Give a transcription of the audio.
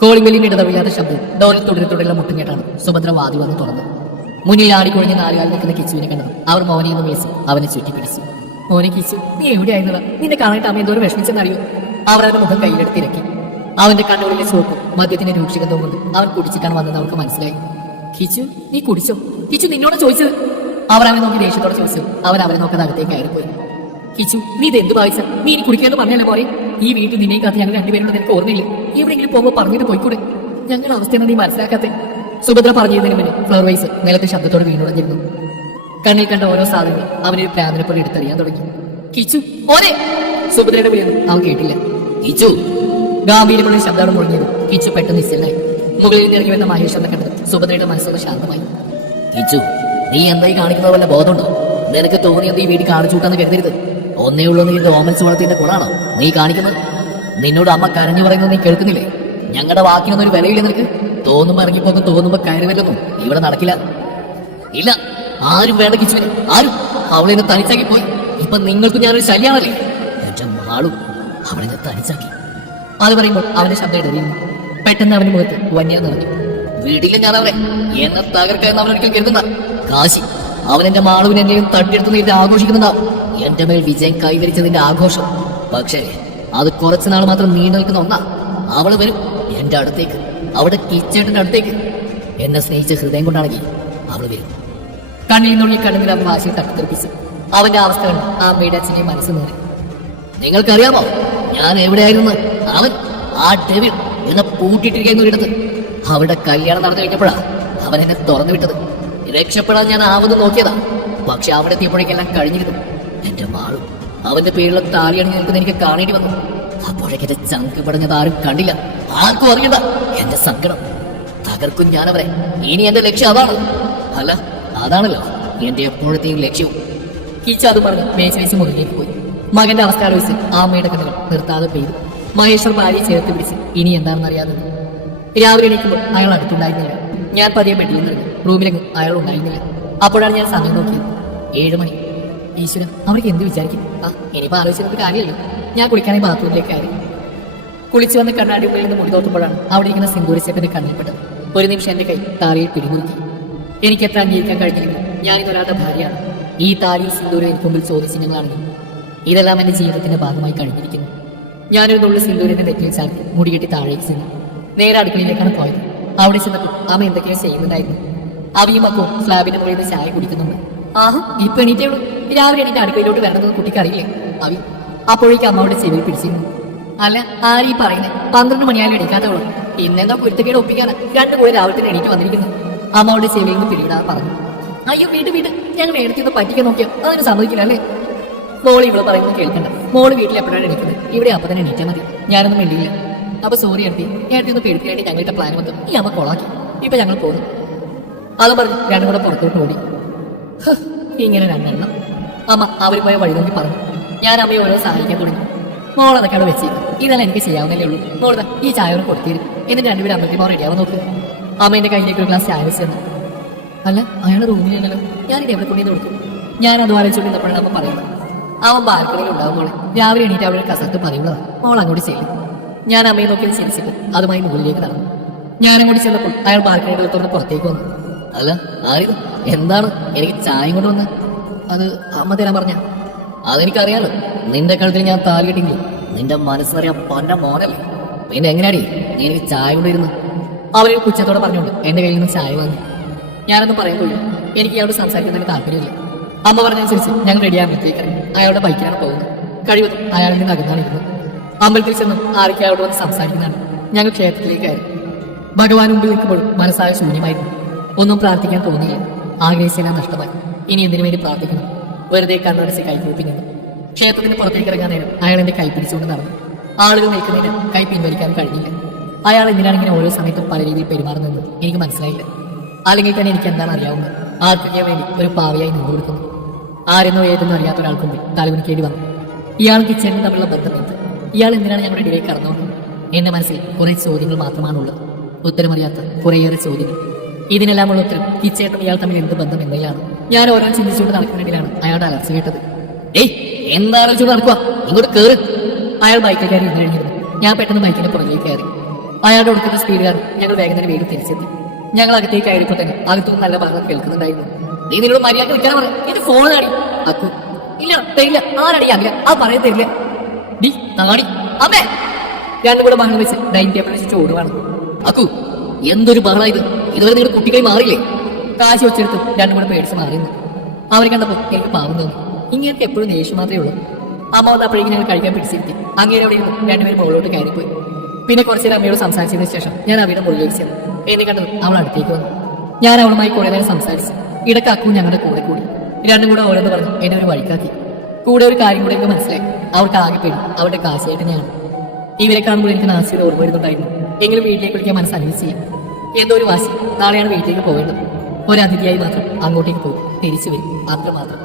Calling ബെല്ലിന്റെ ഇടതവില്ലാത്ത ശബ്ദം ഡോറിൽ തുടരെ മുട്ടുങ്ങേട്ടാണ് സുഭദ്ര വാതിൽ വന്ന് തുറന്നു. മുന്നിൽ ആടിക്കൊഴിഞ്ഞ് നാലുകാലിൽ നിൽക്കുന്ന കിച്ചുവിനെ കണ്ടത് അവർ മോനെ എന്ന് വിളിച്ച് അവനെ ചുറ്റിപ്പിടിച്ചു. മോനെ കിച്ചു, നീ എവിടെയായിരുന്നതാ? നിന്നെ കാണാനായിട്ട് അമ്മ എന്തോരം വിഷമിച്ചെന്നറിയോ? അവർ അവരുടെ മുഖം കയ്യിലെടുത്ത് ഇരക്കി. അവന്റെ കണ്ണുകളിലെ സോപ്പും മദ്യത്തിന്റെ രൂക്ഷികത്വം കൊണ്ട് അവൻ കുടിച്ചിട്ടാണ് വന്നതെന്ന് അവൾക്ക് മനസ്സിലായി. കിച്ചു, നീ കുടിച്ചോ? കിച്ചു നിന്നോട് ചോദിച്ചത്. അവർ അവനെ നോക്കി ദേഷ്യത്തോടെ ചോദിച്ചു. അവൻ അവനെ നോക്കാതെ അകത്തേക്ക് കയറിപ്പോയി. കിച്ചു, നീ ഇത് എന്ത് ഭാവിച്ച? നീ ഇനി കുടിക്കാന്ന് പറഞ്ഞല്ലേ മോനെ? ഈ വീട്ടിൽ നിന്നെയും കാത്ത് ഞങ്ങൾ രണ്ടുപേരുള്ളത് എനിക്ക് ഓർമ്മയില്ല. എവിടെയെങ്കിലും പോകുമ്പോൾ പറഞ്ഞിട്ട് പോയിക്കൂടെ? ഞങ്ങളുടെ അവസ്ഥയാണ് നീ മനസ്സിലാക്കാത്തെ. സുഭദ്ര പറഞ്ഞതിന് മുന്നേ ഫ്ലവർ വൈസ് നിലത്തെ ശബ്ദത്തോട് വീണുടഞ്ഞിരുന്നു. കണ്ണിൽ കണ്ട ഓരോ സാധനങ്ങൾ അവനൊരു പ്രാന്തനെ പോലെ എടുത്തറിയാൻ തുടങ്ങി. കിച്ചു മോനെ! സുഭദ്രയുടെ വിളിയൊന്നും അവൻ കേട്ടില്ല. കിച്ചു! ഗാംഭീര്യമുള്ള ശബ്ദമാണ് മുഴങ്ങിയത്. കിച്ചു പെട്ടെന്ന് നിശ്ചലായി. മുകളിൽ നിന്ന് ഇറങ്ങി വന്ന മഹേഷ് എന്ന കണ്ടത് സുഭദ്രയുടെ മനസ്സൊന്ന് ശാന്തമായി. കിച്ചു, നീ എന്തായി കാണിക്കുന്നത് വല്ല ബോധമുണ്ടോ? നിനക്ക് തോന്നിയത് ഈ വീട്ടിൽ കാണിച്ചു കൂട്ടാന്ന് കരുതരുത്. ഒന്നേ ഉള്ളൂ നീ ഓമൻസ് വളർത്തിന്റെ ഗുണാണോ നീ കാണിക്കുന്നത്? നിന്നോട് അമ്മ കരഞ്ഞു പറയുന്നത് നീ കേൾക്കുന്നില്ലേ? ഞങ്ങളുടെ വാക്കിനൊന്നും ഒരു വിലയില്ല നിനക്ക്. തോന്നുമ്പോ ഇറങ്ങിപ്പോക്കും, തോന്നുമ്പോ കയറി വല്ലൊന്നും ഇവിടെ നടക്കില്ല. ഇല്ല, ആരും വേണ്ട കിച്ചുവിനെ, ആരും. അവളെ എന്നെ തനിച്ചാക്കി പോയി. ഇപ്പൊ നിങ്ങൾക്ക് ഞാനൊരു ശല്യാണല്ലേ? എന്റെ മാളും അവളെന്നെ തനിച്ചാക്കി. അത് പറയുമ്പോൾ അവന്റെ ശബ്ദം ഇടറിയിരുന്നു. പെട്ടെന്ന് അവന്റെ മുഖത്ത് വന്യ നിറഞ്ഞു. വീട്ടില്ല ഞാൻ അവരെ, എന്നെ തകർക്കാന്ന് അവനൊരിക്കൽ കരുതുന്ന കാശി. അവൻ എന്റെ മാളുവിനെ എന്നെയും തട്ടിയെടുത്ത് നീ ആഘോഷിക്കുന്നുണ്ടാവും. എന്റെ മേൽ വിജയം കൈവരിച്ചതിന്റെ ആഘോഷം. പക്ഷേ അത് കുറച്ചു നാൾ മാത്രം നീണ്ടു നിൽക്കുന്ന ഒന്നാ. അവള് വരും എന്റെ അടുത്തേക്ക്, അവിടെ കിച്ചേട്ടന്റെ അടുത്തേക്ക്. എന്നെ സ്നേഹിച്ച ഹൃദയം കൊണ്ടാണെങ്കിൽ അവള് വരും. കണ്ണിൽ നിന്നുള്ളിൽ കണ്ണുകൾ അവൻ വാശിയിൽ തട്ടിത്തെറിപ്പിച്ചു. അവന്റെ അവസ്ഥ കണ്ട് ആ അമ്മയുടെ അച്ഛനെയും മനസ്സ് നേറി. നിങ്ങൾക്കറിയാമോ ഞാൻ എവിടെയായിരുന്നു? അവൻ ആ ഡെവിൾ എന്നെ പൂട്ടിയിട്ടിരിക്കുന്ന ഒരിടത്ത്. അവളുടെ കല്യാണം നടന്നു കഴിഞ്ഞപ്പോഴാ അവൻ എന്നെ തുറന്നു വിട്ടത്. രക്ഷപ്പെടാൻ ഞാൻ ആവുന്നു നോക്കിയതാ. പക്ഷെ അവിടെ എത്തിയപ്പോഴേക്കെല്ലാം കഴിഞ്ഞിരുന്നു. എന്റെ മാളും അവന്റെ പേരിലുള്ള താലിയാണ് നിൽക്കുന്നത് എനിക്ക് കാണേണ്ടി വന്നു. അപ്പോഴേക്കെന്റെ ചങ്ക് പടഞ്ഞത് ആരും കണ്ടില്ല, ആർക്കും അറിയണ്ട. എന്റെ സങ്കടം തകർക്കും ഞാനവരെ. ഇനി എന്റെ ലക്ഷ്യം അതാണ്. അല്ല, അതാണല്ലോ എന്റെ എപ്പോഴത്തെയും ലക്ഷ്യവും. കിച്ചു അത് പറഞ്ഞ് മേശ വെച്ച് മുറിലേക്ക് പോയി. മകന്റെ അവസ്ഥ ആലോചിച്ച് ആ അമ്മയുടെ കണ്ണുകൾ നിർത്താതെ പെയ്തു. മഹേശ്വർ ഭാര്യയെ ചേർത്ത് പിടിച്ച് ഇനി എന്താണെന്ന് അറിയാതെ രാവിലെ എണീക്കുമ്പോൾ അയാൾ അടുത്തുണ്ടായിരുന്നില്ല. ഞാൻ പതിയെ ബെഡിൽ നിന്നിറങ്ങി. റൂമിലെങ്ങും അയാൾ ഉണ്ടായിരുന്നില്ല. അപ്പോഴാണ് ഞാൻ സമയം നോക്കിയത്. 7 മണി. ഈശ്വരൻ, അവർക്ക് എന്ത് വിചാരിക്കും? ഇനിയിപ്പോ ആലോചിച്ചിട്ട് കാര്യമല്ലോ. ഞാൻ കുളിക്കാനായി ബാത്റൂമിലേക്ക് കയറി. കുളിച്ചു വന്ന് കണ്ണാടി ഉള്ളിൽ നിന്ന് മുടി തോർത്തുമ്പോഴാണ് അവിടെ ഇരിക്കുന്ന സിന്ദൂരച്ചേട്ടന്റെ കണ്ണിൽപ്പെട്ടത്. ഒരു നിമിഷം എന്റെ കൈ താലിയിൽ പിടിമുറുക്കി. എനിക്ക് എത്ര അംഗീകരിക്കാൻ കഴിഞ്ഞില്ലെങ്കിലും ഞാനിതൊരാളുടെ ഭാര്യയാണ്. ഈ താലിയും സിന്ദൂരും എനിക്ക് മുമ്പിൽ ചോദ്യചിഹ്നങ്ങളാണെങ്കിൽ ഇതെല്ലാം എന്റെ ജീവിതത്തിന്റെ ഭാഗമായി കഴിഞ്ഞിരിക്കുന്നു. ഞാനൊരു നുള്ളു സിന്ദൂരിന്റെ നെറ്റിയിൽ ചാർത്തി മുടികെട്ടി താഴേക്ക് ചെന്നു. നേരെ അടുക്കളയിലേക്കാണ് പോയത്. അവിടെ ചെന്നപ്പോൾ അമ്മ എന്തൊക്കെയോ ചെയ്യുന്നുണ്ടായിരുന്നു. അവിയും അക്കവും സ്ലാബിന്റെ മുകളിൽ നിന്ന് ചായ കുടിക്കുന്നുണ്ട്. ഇപ്പൊ എണീറ്റേയുള്ളൂ. രാവിലെ എണീറ്റ് അടുക്കളയിലോട്ട് വരണമെന്ന് കുട്ടിക്ക് അറിയില്ലേ? അവി അപ്പോഴേക്ക് അമ്മയുടെ ചെവിയിൽ പിടിച്ചിരുന്നു. അല്ല, ആരീ പറയുന്നത്? 12 മണിയായാലും എണീക്കാത്തവളോ? പിന്നെന്താ കുരുത്തക്കേട് ഒപ്പിക്കാനാ 2 കൂടെ രാവിലെ തന്നെ എണീറ്റ് വന്നിരിക്കുന്നു. അമ്മയുടെ ചെവിയിൽ നിന്ന് പിടിവിടാതെ പറഞ്ഞു. അയ്യോ വീട് ഞങ്ങൾ നേരത്തെ പറ്റിക്കാൻ നോക്കിയാൽ അതിന് സമ്മതിക്കില്ല അല്ലേ? മോള് ഇവിടെ പറയുന്നത് കേൾക്കണ്ട. മോള് വീട്ടിൽ എപ്പോഴാണ് എണീക്കുന്നത്? ഇവിടെ അപ്പൊ തന്നെ എണീറ്റാൽ മതി. ഞാനൊന്നും മിണ്ടിയില്ല. അപ്പൊ സോറി നേരത്തെ ഒന്ന് പേടിക്കാനായിട്ട് ഞങ്ങളുടെ പ്ലാൻ മൊത്തം ഈ അമ്മ കൊളാക്കി. ഇപ്പൊ ഞങ്ങൾ പോകുന്നു. അത് പറഞ്ഞ് 2 കൂടെ പുറത്തോട്ട് ഓടി. ഇങ്ങനെ 2 എണ്ണം. അമ്മ അവർ പോയ വഴി നോക്കി പറഞ്ഞു. ഞാൻ അമ്മയെ ഓരോ സഹായിക്കാൻ തുടങ്ങി. മോൾ അതൊക്കെ അവിടെ വെച്ചേക്കും. ഇതെല്ലാം എനിക്ക് ചെയ്യാവുന്നല്ലേ ഉള്ളൂ. മോളതാ ഈ ചായ ഒന്ന് കൊടുത്തിരും. എന്നിട്ട് 2 പേരും അമ്പലത്തിൽ മോൾ റെഡിയാവാൻ നോക്ക്. അമ്മ എന്റെ കയ്യിലേക്ക് ഒരു ഗ്ലാസ് ചായ വെച്ച് തന്നു. അല്ല, അയാളുടെ റൂമിലല്ലോ. ഞാനിത് എവിടെ കൊണ്ടു കൊടുക്കും? ഞാൻ അത് ആലോചിച്ചുകൊണ്ടിരുന്നപ്പോഴാണ് അമ്മ പറയുന്നത്. അവൻ ബാൽക്കണിയിൽ ഉണ്ടാവും മോളെ. രാവിലെ എണീറ്റ് അവിടെ കസത്ത് പറയുന്നതാണ്. മോൾ അങ്ങോട്ട് ചെയ്യും. ഞാൻ അമ്മയെ നോക്കി ചിരിച്ചിട്ട് അതുമായി മുകളിലേക്ക് നടന്നു. ഞാനങ്ങോട്ട് ചെന്നപ്പോൾ അയാൾ ബാൽക്കണിയുടെ തുറന്ന് പുറത്തേക്ക് വന്നു. അല്ല ആരും എന്താണ് എനിക്ക് ചായ കൊണ്ട് വന്ന്? അത് അമ്മ തരാൻ പറഞ്ഞ. അതെനിക്കറിയാലോ. നിന്റെ കഴുത്തിൽ ഞാൻ താലി കെട്ടിയെങ്കിലും നിന്റെ മനസ്സറിയാൻ പന്ന മോനല്ലേ. പിന്നെ എങ്ങനെയാടി നീ എനിക്ക് ചായ കൊണ്ടിരുന്നു? അവരൊരു പുച്ഛത്തോടെ പറഞ്ഞുകൊണ്ട് എന്റെ കയ്യിൽ നിന്ന് ചായ വാങ്ങി. ഞാനൊന്നും പറയാൻ പോയില്ല. എനിക്ക് ഇയാളോട് സംസാരിക്കുന്നതിന് താല്പര്യമില്ല. അമ്മ പറഞ്ഞനുസരിച്ച് ഞങ്ങൾ റെഡിയാകുമ്പോഴത്തേക്ക് അയാളുടെ ബൈക്കിലാണ് പോകുന്നത്. കഴിവതും അയാളിൽ നിന്ന് അകന്നാണിരുന്നു. അമ്പലത്തിൽ ചെന്നും ആരൊക്കെ അയാളോട് വന്ന് സംസാരിക്കുന്നതാണ്. ഞങ്ങൾ ക്ഷേത്രത്തിലേക്ക് കയറി. ഭഗവാൻ മുമ്പിൽ നിൽക്കുമ്പോൾ മനസ്സായ ശൂന്യമായിരുന്നു. ഒന്നും പ്രാർത്ഥിക്കാൻ തോന്നിയില്ല. ആഗ്രഹിച്ചെല്ലാം നഷ്ടമായി. ഇനി എന്തിനു വേണ്ടി പ്രാർത്ഥിക്കണം? വെറുതെ കണ്ണടച്ച് കൈകൂപ്പി നിന്നു. ക്ഷേത്രത്തിന് പുറത്തേക്ക് ഇറങ്ങാൻ നേരം അയാൾ എന്റെ കൈ പിടിച്ചുകൊണ്ട് നടന്നു. ആളുകൾ നിൽക്കുന്നതിന് കൈ പിൻവലിക്കാൻ കഴിഞ്ഞില്ല. അയാൾ എന്തിനാണ് ഇങ്ങനെ ഓരോ സമയത്തും പല രീതിയിൽ പെരുമാറുന്നത് എനിക്ക് മനസ്സിലായില്ല. അല്ലെങ്കിൽ തന്നെ എനിക്ക് എന്താണ് അറിയാവുന്നത്? ആർക്കൊക്കെ വേണ്ടി ഒരു പാവയായി നിന്നു കൊടുക്കുന്നു. ആരെന്നോ ഏതെന്നോ അറിയാത്ത ഒരാൾക്ക് മുമ്പിൽ തലമുനിക്കേണ്ടി വന്നു. ഇയാൾക്ക് ചെന്ന് തമ്മിലുള്ള ബന്ധം എന്ത്? ഇയാൾ എന്തിനാണ് ഞങ്ങളുടെ ഇടയിലേക്ക് കടന്നുകൊണ്ട്? എന്റെ മനസ്സിൽ കുറെ ചോദ്യങ്ങൾ മാത്രമാണുള്ളത്. ഉത്തരമറിയാത്ത കുറേയേറെ ചോദ്യങ്ങൾ. ഇതിനെല്ലാമുള്ള ഉത്തരം കിച്ചേട്ടും ഇയാൾ തമ്മിൽ എന്ത് ബന്ധം എന്നതിലാണ്. ഞാൻ ഓരോ ചിന്തിച്ചുകൊണ്ട് നടക്കുന്നതിലാണ് അയാളുടെ അലർച്ച കേട്ടത്. ഏയ്, എന്താ ആലോചിച്ചുകൊണ്ട് നടക്കുക, ഇങ്ങോട്ട് കേറ്. അയാൾ ബൈക്കിൽ കയറി ഇരുന്ന് കഴിഞ്ഞിരുന്നു. ഞാൻ പെട്ടെന്ന് ബൈക്കിന്റെ പുറകിലേക്ക് കയറി. അയാളുടെ ഒടുക്കുന്ന സ്പീഡ് കാരണം ഞങ്ങൾ വേഗം തന്നെ വീട് തിരിച്ചെത്തി. ഞങ്ങൾ അകത്തേക്ക് കയറിയപ്പോൾ തന്നെ അകത്തുനിന്ന് നല്ല ബഹളം കേൾക്കുന്നുണ്ടായിരുന്നു. നീ നിന്നോട് മര്യാദ വിൽക്കാൻ പറ, എന്റെ ഫോൺ നാടി. അക്കു, ഇല്ല തരില്ല, ആരടി ആകില്ല, ആ പറയാൻ തരില്ല. ഡി നാടി അമ്മേ. രണ്ടും കൂടെ ബഹളം വെച്ച് ഡൈനിങ് ടേബിൾ വെച്ച് ഓടുവാണ്. അക്കു, എന്തൊരു ബഹള ഇത്, ഇതുവരെ നിങ്ങളുടെ കുട്ടിക്കായി മാറിയില്ലേ? കാശ് വെച്ചെടുത്ത് രണ്ടും കൂടെ പേടിച്ച് മാറിയിരുന്നു. അവരെ കണ്ടപ്പോൾ എനിക്ക് പാവം തോന്നി. ഇങ്ങനെ എപ്പോഴും ദേഷ്യം മാത്രമേ ഉള്ളൂ. അമ്മ വന്നപ്പോഴേക്കും ഞങ്ങൾ കഴിക്കാൻ പിടിച്ചിരുത്തി. അങ്ങനെ അവിടെ ഇരുന്നു രണ്ടുപേരും മുകളിലോട്ട് കയറിപ്പോയി. പിന്നെ കുറച്ചു നേരം അമ്മയോട് സംസാരിച്ചതിന് ശേഷം ഞാൻ അവരുടെ മുകളിലേക്ക് ചെന്നു. എന്നെ കണ്ടത് അവൾ അടുത്തേക്ക് വന്നു. ഞാൻ അവളുമായി കുറെ നേരം സംസാരിച്ചു. ഇടയ്ക്ക് അക്കു ഞങ്ങളുടെ കൂടെ കൂടി. രണ്ടും കൂടെ ഓരോന്ന് പറഞ്ഞു എന്നെ ഒരു വഴിക്കാക്കി. കൂടെ ഒരു കാര്യം കൂടെ എനിക്ക് മനസ്സിലായി. അവർക്ക് ആകെ പേടി അവരുടെ കാശേട്ടനെയാണ്. ഇവരെ കാണുമ്പോൾ എനിക്ക് നാസിയുടെ ഓർമ്മ വരുന്നുണ്ടായിരുന്നു. എങ്കിലും വീട്ടിലേക്ക് വിളിക്കാൻ മനസ്സ് അനുവദിച്ചില്ല. എന്തോ ഒരു വാശി. നാളെയാണ് വീട്ടിലേക്ക് പോകേണ്ടത്. ഒരു അതിഥിയായി മാത്രം അങ്ങോട്ടേക്ക് പോകും, തിരിച്ചു വരും, അത്രമാത്രം.